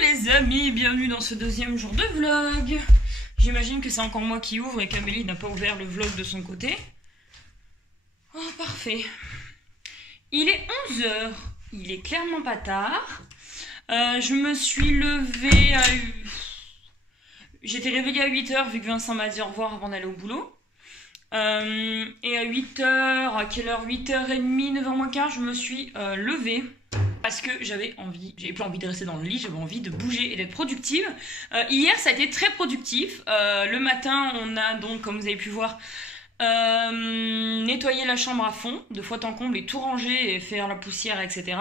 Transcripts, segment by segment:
les amis, bienvenue dans ce deuxième jour de vlog. J'imagine que c'est encore moi qui ouvre et qu'Amélie n'a pas ouvert le vlog de son côté. Oh, parfait. Il est 11h, il est clairement pas tard. Je me suis levée à... J'étais réveillée à 8h vu que Vincent m'a dit au revoir avant d'aller au boulot. Et à 8h, à quelle heure? 8h30, 9h moins quart, je me suis levée. Parce que j'avais plus envie de rester dans le lit, j'avais envie de bouger et d'être productive. Hier, ça a été très productif. Le matin, on a donc, comme vous avez pu voir, nettoyé la chambre à fond, de fond en comble, et tout ranger et faire la poussière, etc.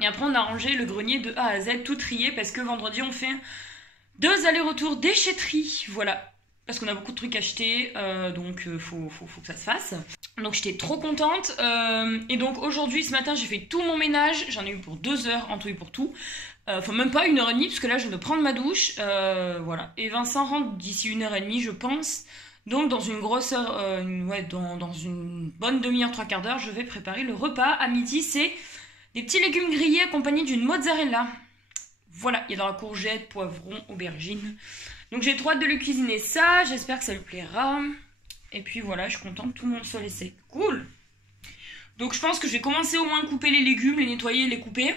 Et après, on a rangé le grenier de A à Z, tout trié, parce que vendredi, on fait 2 allers-retours déchetterie. Voilà. Parce qu'on a beaucoup de trucs achetés, donc faut que ça se fasse. Donc j'étais trop contente. Et donc aujourd'hui, ce matin, j'ai fait tout mon ménage. J'en ai eu pour 2 heures en tout et pour tout. Enfin, même pas 1h30, parce que là, je viens de prendre ma douche. Voilà. Et Vincent rentre d'ici 1h30, je pense. Donc dans une grosse heure, dans une bonne demi-heure, 3/4 d'heure, je vais préparer le repas. À midi, c'est des petits légumes grillés accompagnés d'une mozzarella. Voilà, il y a dans la courgette, poivron, aubergine. Donc j'ai trop hâte de lui cuisiner ça, j'espère que ça lui plaira. Et puis voilà, je suis contente, tout le monde soit laissé. Cool. Donc je pense que je vais commencer au moins à couper les légumes, les nettoyer, les couper.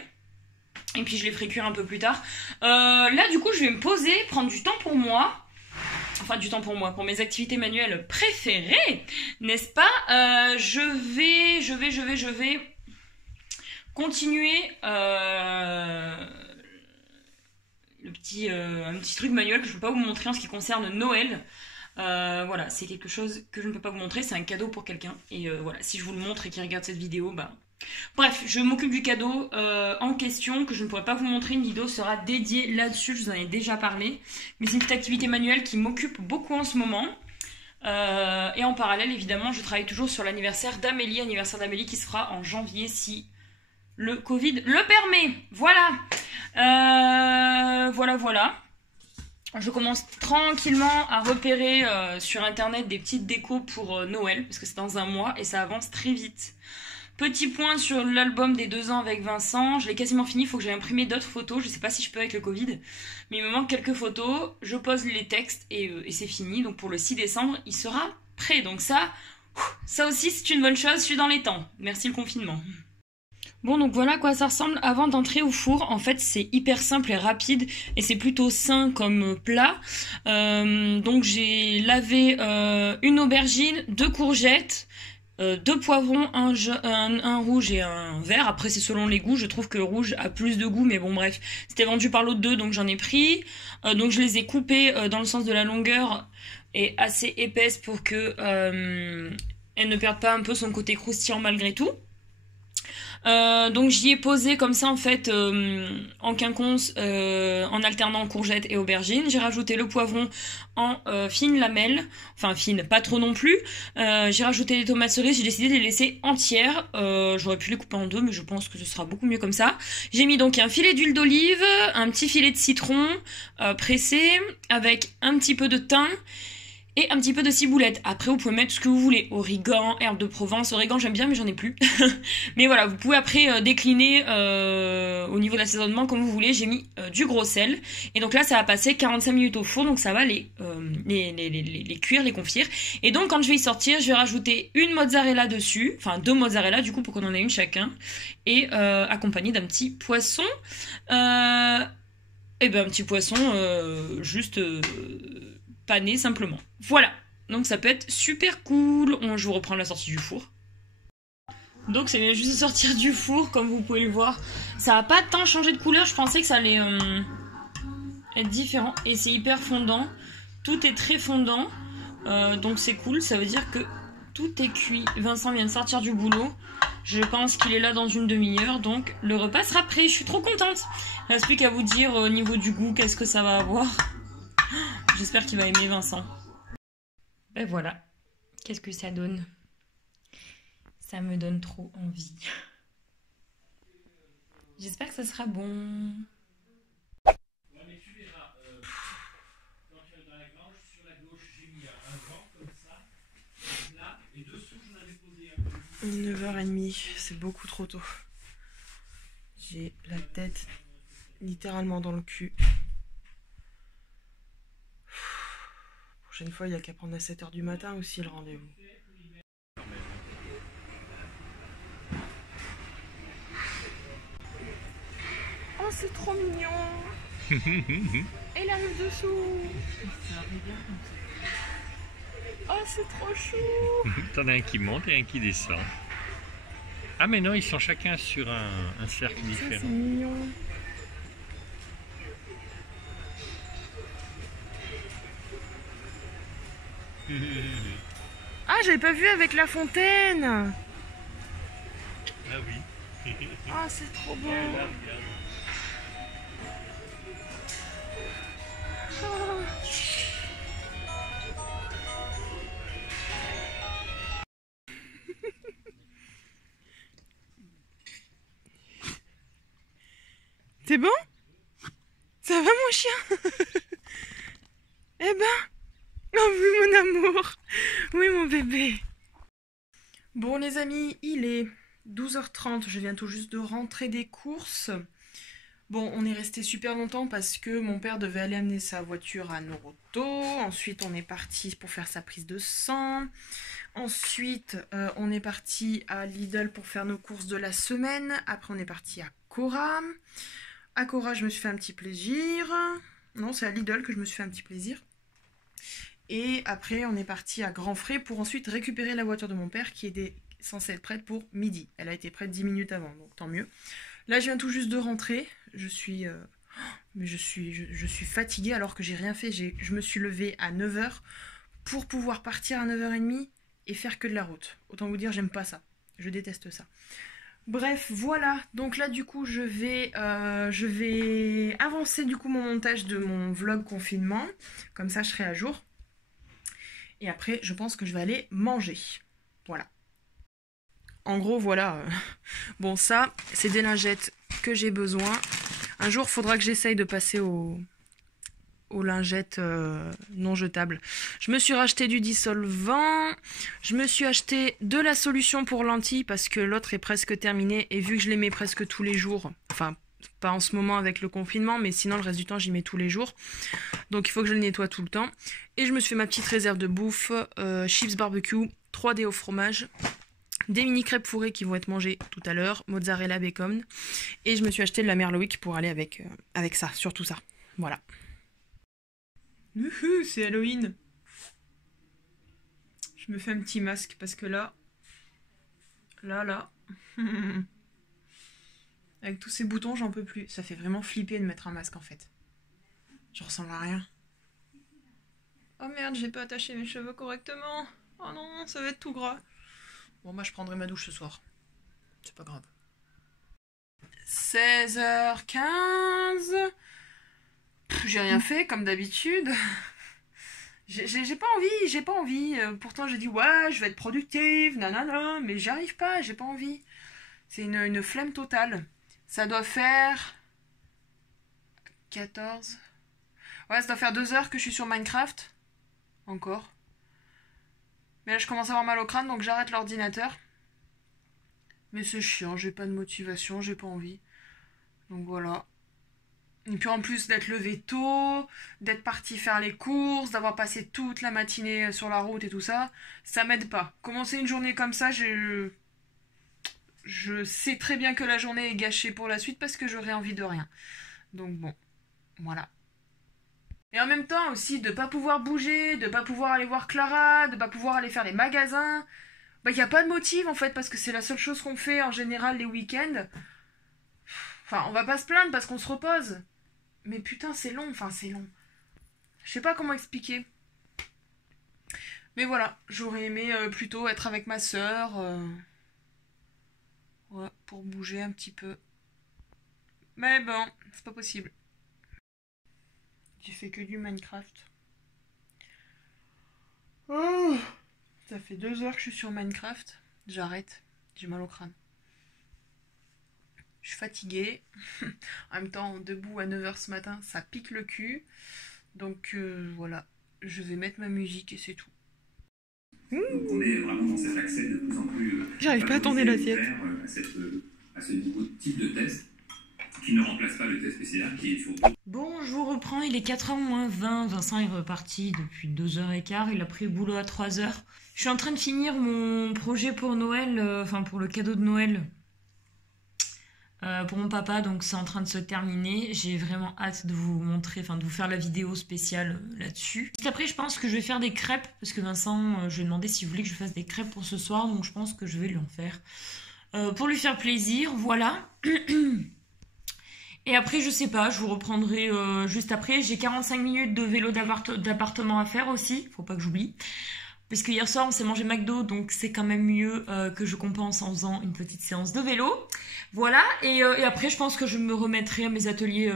Et puis je les ferai cuire un peu plus tard. Là du coup je vais me poser, prendre du temps pour moi. Enfin du temps pour moi, pour mes activités manuelles préférées, n'est-ce pas? Je vais continuer un petit truc manuel que je ne peux pas vous montrer en ce qui concerne Noël. Voilà, c'est quelque chose que je ne peux pas vous montrer, c'est un cadeau pour quelqu'un. Et voilà, si je vous le montre et qu'il regarde cette vidéo, bah... Bref, je m'occupe du cadeau en question, que je ne pourrai pas vous montrer. Une vidéo sera dédiée là-dessus, je vous en ai déjà parlé. Mais c'est une petite activité manuelle qui m'occupe beaucoup en ce moment. Et en parallèle, évidemment, je travaille toujours sur l'anniversaire d'Amélie qui se fera en janvier si le Covid le permet. Voilà. Voilà. Je commence tranquillement à repérer sur internet des petites décos pour Noël, parce que c'est dans un mois et ça avance très vite. Petit point sur l'album des 2 ans avec Vincent, je l'ai quasiment fini, il faut que j'aille imprimer d'autres photos, je sais pas si je peux avec le Covid, mais il me manque quelques photos, je pose les textes et c'est fini, donc pour le 6 décembre, il sera prêt, donc ça aussi c'est une bonne chose, je suis dans les temps, merci le confinement. Bon, donc voilà à quoi ça ressemble avant d'entrer au four. En fait, c'est hyper simple et rapide et c'est plutôt sain comme plat. Donc j'ai lavé une aubergine, 2 courgettes, 2 poivrons, un rouge et un vert. Après, c'est selon les goûts. Je trouve que le rouge a plus de goût, mais bon, bref. C'était vendu par l'autre 2, donc j'en ai pris. Donc je les ai coupés dans le sens de la longueur et assez épaisse pour que elle ne perde pas un peu son côté croustillant malgré tout. Donc j'y ai posé comme ça en fait en quinconce en alternant courgettes et aubergines. J'ai rajouté le poivron en fines lamelles, enfin fines, pas trop non plus. J'ai rajouté les tomates cerises, j'ai décidé de les laisser entières. J'aurais pu les couper en 2 mais je pense que ce sera beaucoup mieux comme ça. J'ai mis donc un filet d'huile d'olive, un petit filet de citron pressé avec un petit peu de thym et un petit peu de ciboulette. Après, vous pouvez mettre ce que vous voulez. Origan, herbe de Provence. Origan, j'aime bien, mais j'en ai plus. Mais voilà, vous pouvez après décliner au niveau de l'assaisonnement comme vous voulez. J'ai mis du gros sel. Et donc là, ça va passer 45 minutes au four. Donc ça va les cuire, les confire. Et donc, quand je vais y sortir, je vais rajouter une mozzarella dessus. Enfin, 2 mozzarella, du coup, pour qu'on en ait une chacun. Et accompagné d'un petit poisson. Et ben, un petit poisson juste... pané simplement. Voilà, donc ça peut être super cool. Je vous reprends la sortie du four. Donc ça vient juste de sortir du four, comme vous pouvez le voir. Ça n'a pas tant changé de couleur, je pensais que ça allait être différent. Et c'est hyper fondant, tout est très fondant. Donc c'est cool, ça veut dire que tout est cuit. Vincent vient de sortir du boulot. Je pense qu'il est là dans une demi-heure, donc le repas sera prêt. Je suis trop contente. Il ne reste plus qu'à vous dire au niveau du goût, qu'est-ce que ça va avoir. J'espère qu'il va aimer Vincent. Ben voilà, qu'est-ce que ça donne? Ça me donne trop envie. J'espère que ça sera bon. Ouais, mais tu verras, quand tu es dans la grange, sur la gauche, j'ai mis un vent comme ça, là, et dessous, j'en avais posé un peu. 9h30, c'est beaucoup trop tôt. J'ai la tête littéralement dans le cul. Prochaine fois, il n'y a qu'à prendre à 7 h du matin aussi le rendez-vous. Oh, c'est trop mignon. Elle arrive dessous. Oh, c'est trop chou. T'en as un qui monte et un qui descend. Ah mais non, ils sont chacun sur un cercle Ça, c'est différent. mignon. Ah, j'avais pas vu avec la fontaine. Ah oui. Ah, c'est trop beau. Ah. C'est bon? Ça va mon chien? Eh ben, oh oui mon amour, oui mon bébé. Bon les amis, il est 12 h 30, je viens tout juste de rentrer des courses. Bon, on est resté super longtemps parce que mon père devait aller amener sa voiture à Noroto. Ensuite, on est parti pour faire sa prise de sang. Ensuite, on est parti à Lidl pour faire nos courses de la semaine. Après, on est parti à Cora. À Cora, je me suis fait un petit plaisir. Non, c'est à Lidl que je me suis fait un petit plaisir. Et après, on est parti à Grand Frais pour ensuite récupérer la voiture de mon père qui était censée être prête pour midi. Elle a été prête 10 minutes avant, donc tant mieux. Là, je viens tout juste de rentrer. Je suis fatiguée alors que j'ai rien fait. Je me suis levée à 9 h pour pouvoir partir à 9 h 30 et faire que de la route. Autant vous dire, j'aime pas ça. Je déteste ça. Bref, voilà. Donc là, du coup, je vais avancer du coup mon montage de mon vlog confinement. Comme ça, je serai à jour. Et après, je pense que je vais aller manger. Voilà. En gros, voilà. Bon, ça, c'est des lingettes que j'ai besoin. Un jour, il faudra que j'essaye de passer aux lingettes non jetables. Je me suis racheté du dissolvant. Je me suis acheté de la solution pour lentilles parce que l'autre est presque terminée. Et vu que je les mets presque tous les jours, enfin, pas en ce moment avec le confinement, mais sinon le reste du temps, j'y mets tous les jours. Donc il faut que je le nettoie tout le temps. Et je me suis fait ma petite réserve de bouffe. Chips barbecue, 3D au fromage. Des mini crêpes fourrées qui vont être mangées tout à l'heure, mozzarella, bacon. Et je me suis acheté de la Merlowick pour aller avec ça, surtout ça. Voilà. C'est Halloween. Je me fais un petit masque parce que là. Avec tous ces boutons, j'en peux plus. Ça fait vraiment flipper de mettre un masque en fait. Je ressemble à rien. Oh merde, j'ai pas attaché mes cheveux correctement. Oh non, ça va être tout gras. Bon, moi je prendrai ma douche ce soir. C'est pas grave. 16 h 15. J'ai rien fait comme d'habitude. J'ai pas envie. Pourtant j'ai dit ouais, je vais être productive, nanana, mais j'y arrive pas, j'ai pas envie. C'est une flemme totale. Ça doit faire 14. Ouais, ça doit faire 2 heures que je suis sur Minecraft. Encore. Mais là je commence à avoir mal au crâne, donc j'arrête l'ordinateur. Mais c'est chiant, j'ai pas de motivation, j'ai pas envie. Donc voilà. Et puis en plus d'être levé tôt, d'être parti faire les courses, d'avoir passé toute la matinée sur la route et tout ça, ça m'aide pas. Commencer une journée comme ça, je sais très bien que la journée est gâchée pour la suite parce que j'aurai envie de rien. Donc bon, voilà. Et en même temps aussi, de pas pouvoir bouger, de pas pouvoir aller voir Clara, de pas pouvoir aller faire les magasins. Bah, y a pas de motif en fait, parce que c'est la seule chose qu'on fait en général les week-ends. Enfin, on va pas se plaindre parce qu'on se repose. Mais putain, c'est long, c'est long. Je sais pas comment expliquer. Mais voilà, j'aurais aimé plutôt être avec ma sœur. Ouais, pour bouger un petit peu. Mais bon, c'est pas possible. J'ai fait que du Minecraft. Oh, ça fait 2 heures que je suis sur Minecraft. J'arrête. J'ai mal au crâne. Je suis fatiguée. En même temps, debout à 9 h ce matin, ça pique le cul. Donc voilà, je vais mettre ma musique et c'est tout. Donc on est vraiment dans cet accès de plus en plus. J'arrive pas à tourner l'assiette. À ce nouveau type de test. qui ne remplace pas le test PCR, qui est surtout... Bon, je vous reprends, il est 4h moins 20. Vincent est reparti depuis 2h15. Il a pris le boulot à 3h. Je suis en train de finir mon projet pour Noël, enfin pour le cadeau de Noël pour mon papa. Donc c'est en train de se terminer. J'ai vraiment hâte de vous montrer, enfin de vous faire la vidéo spéciale là-dessus. Juste après, je pense que je vais faire des crêpes. Parce que Vincent, je lui ai demandé s'il voulait que je fasse des crêpes pour ce soir. Donc je pense que je vais lui en faire. Pour lui faire plaisir, voilà. Et après, je sais pas, je vous reprendrai juste après. J'ai 45 minutes de vélo d'appartement à faire aussi, faut pas que j'oublie. Parce que hier soir, on s'est mangé McDo, donc c'est quand même mieux que je compense en faisant une petite séance de vélo. Voilà, et après, je pense que je me remettrai à mes ateliers,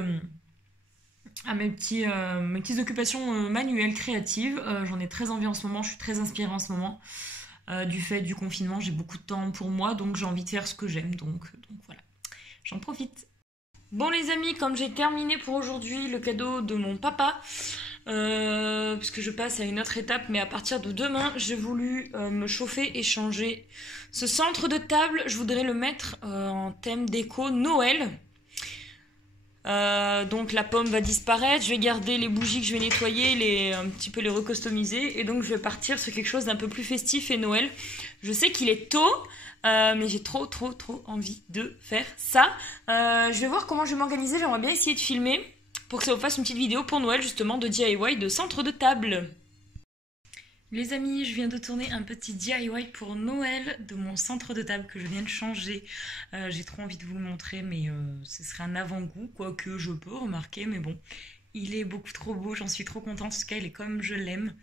à mes petites occupations manuelles, créatives. J'en ai très envie en ce moment, je suis très inspirée en ce moment. Du fait du confinement, j'ai beaucoup de temps pour moi, donc j'ai envie de faire ce que j'aime, donc voilà, j'en profite. Bon les amis, comme j'ai terminé pour aujourd'hui le cadeau de mon papa, puisque je passe à une autre étape, mais à partir de demain, j'ai voulu me chauffer et changer ce centre de table. Je voudrais le mettre en thème déco Noël. Donc la pomme va disparaître, je vais garder les bougies que je vais nettoyer, un petit peu les recustomiser, et donc je vais partir sur quelque chose d'un peu plus festif et Noël. Je sais qu'il est tôt, mais j'ai trop envie de faire ça. Je vais voir comment je vais m'organiser, j'aimerais bien essayer de filmer pour que ça vous fasse une petite vidéo pour Noël justement de DIY de centre de table. Les amis, je viens de tourner un petit DIY pour Noël de mon centre de table que je viens de changer. J'ai trop envie de vous le montrer, mais ce serait un avant-goût, quoique je peux remarquer, mais bon. Il est beaucoup trop beau, j'en suis trop contente, en tout cas il est comme je l'aime.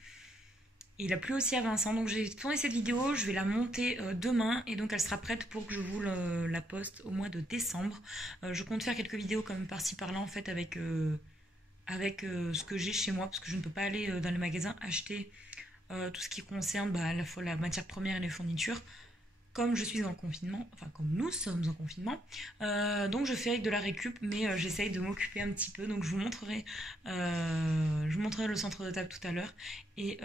Il a plu aussi à Vincent, donc j'ai tourné cette vidéo, je vais la monter demain, et donc elle sera prête pour que je vous la poste au mois de décembre. Je compte faire quelques vidéos comme par-ci par-là en fait avec ce que j'ai chez moi, parce que je ne peux pas aller dans les magasins acheter tout ce qui concerne à la fois la matière première et les fournitures, comme je suis en confinement, enfin comme nous sommes en confinement, donc je fais avec de la récup, mais j'essaye de m'occuper un petit peu, donc je vous montrerai le centre de table tout à l'heure, et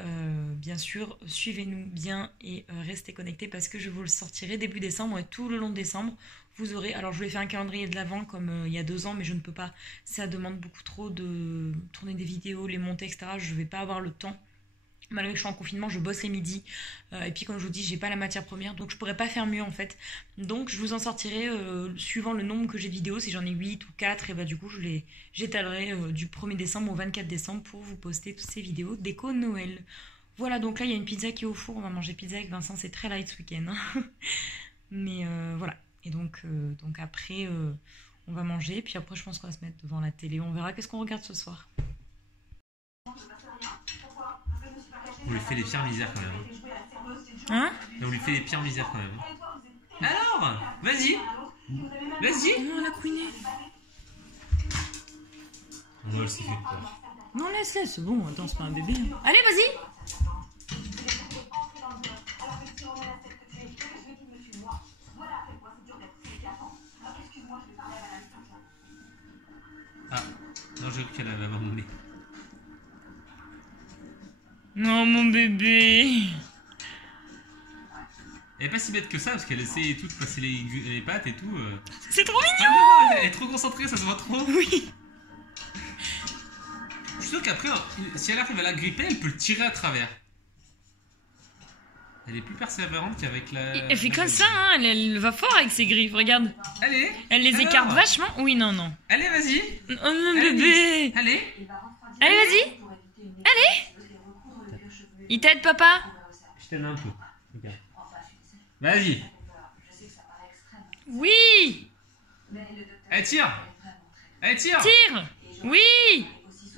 bien sûr suivez-nous bien et restez connectés parce que je vous le sortirai début décembre et tout le long de décembre. Vous aurez, alors je voulais faire un calendrier de l'avant comme il y a 2 ans, mais je ne peux pas, ça demande beaucoup trop de tourner des vidéos, les monter, etc. Je ne vais pas avoir le temps. Malgré que je suis en confinement, je bosse les midis. Et puis comme je vous dis, j'ai pas la matière première, donc je pourrais pas faire mieux en fait. Donc je vous en sortirai suivant le nombre que j'ai de vidéos. Si j'en ai 8 ou 4, et bah du coup j'étalerai du 1er décembre au 24 décembre pour vous poster toutes ces vidéos déco Noël. Voilà, donc là il y a une pizza qui est au four. On va manger pizza avec Vincent, c'est très light ce week-end. Mais voilà. Et donc après on va manger. Puis après je pense qu'on va se mettre devant la télé. On verra qu'est-ce qu'on regarde ce soir. On lui fait les pires misères quand même. Hein? Et on lui fait les pires misères quand même. Alors, vas-y. Vas-y. Non, la couinée. On va le siffler peur. Non, laisse, c'est bon. Attends, c'est pas un bébé. Allez, vas-y. Ah, non, j'ai cru qu'elle avait abandonné. Non, mon bébé. Elle est pas si bête que ça parce qu'elle essaie tout de passer les pattes et tout. C'est trop mignon. Ah non, elle est trop concentrée, ça se voit trop. Oui. Je suis sûr qu'après, si elle arrive à la gripper, elle peut le tirer à travers. Elle est plus persévérante qu'avec la... Elle fait comme ça, hein. Elle va fort avec ses griffes, regarde. Allez. Elle les écarte vachement. Oui, non. Allez, vas-y. Oh, mon bébé. Allez. Allez, vas-y. Allez. Il t'aide, papa? Je t'aide un peu. Regarde. Vas-y. Oui. Allez, tire. Allez, tire. Tire. Oui.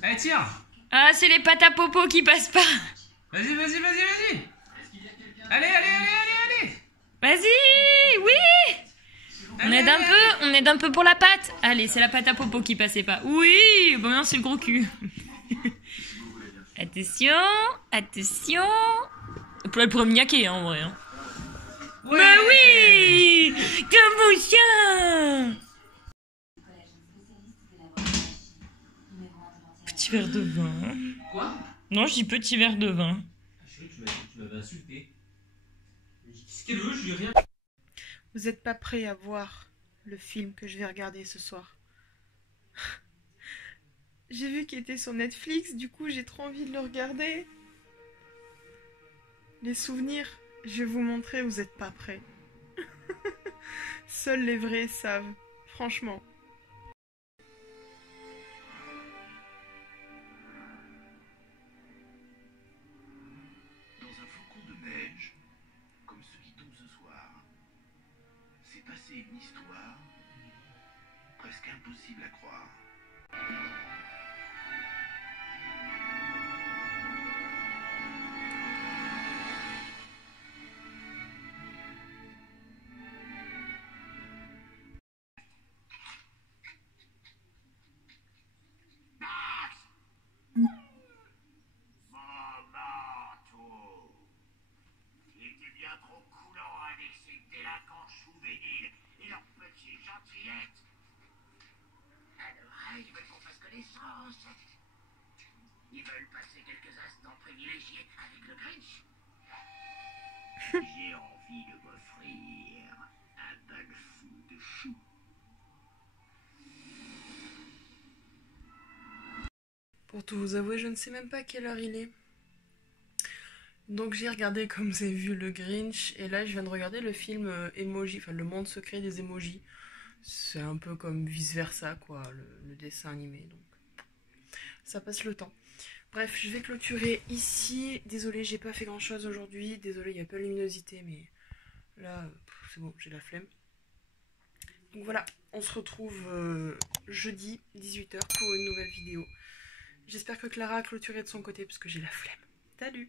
Allez, tire. Ah, c'est les pattes à popo qui passent pas. Vas-y. Allez. Vas-y. Oui. On aide un peu pour la patte. Allez, c'est la patte à popo qui passait pas. Oui. Bon, non, c'est le gros cul. Attention. Elle pourrait me niaquer, hein, en vrai. Hein. Ouais. Bah oui. Comme mon chien. Petit verre de vin. Quoi? Non, je dis petit verre de vin. Chérie, tu m'avais insulté. Qu'est-ce qu'elle veut? Je lui ai rien. Vous n'êtes pas prêts à voir le film que je vais regarder ce soir. J'ai vu qu'il était sur Netflix, du coup j'ai trop envie de le regarder. Les souvenirs, je vais vous montrer, vous êtes pas prêts. Seuls les vrais savent, franchement. Dans un flocon de neige, comme ceux qui tombent ce soir, s'est passée une histoire presque impossible à croire. Mon manteau! Il était bien trop coulant avec ces délinquants juvéniles et leurs petites gentillettes. Alors, ils veulent qu'on fasse connaissance. Ils veulent passer quelques instants privilégiés avec le Grinch. J'ai envie de m'offrir un bal fou de chou. Pour tout vous avouer, je ne sais même pas quelle heure il est. Donc j'ai regardé, comme vous avez vu, le Grinch, et là je viens de regarder le film Emoji, enfin le monde secret des emojis. C'est un peu comme vice versa, quoi, le dessin animé, donc ça passe le temps. Bref, je vais clôturer ici. Désolée, j'ai pas fait grand chose aujourd'hui. Désolée, il n'y a pas de luminosité, mais là, c'est bon, j'ai la flemme. Donc voilà, on se retrouve jeudi 18 h pour une nouvelle vidéo. J'espère que Clara a clôturé de son côté parce que j'ai la flemme. Salut!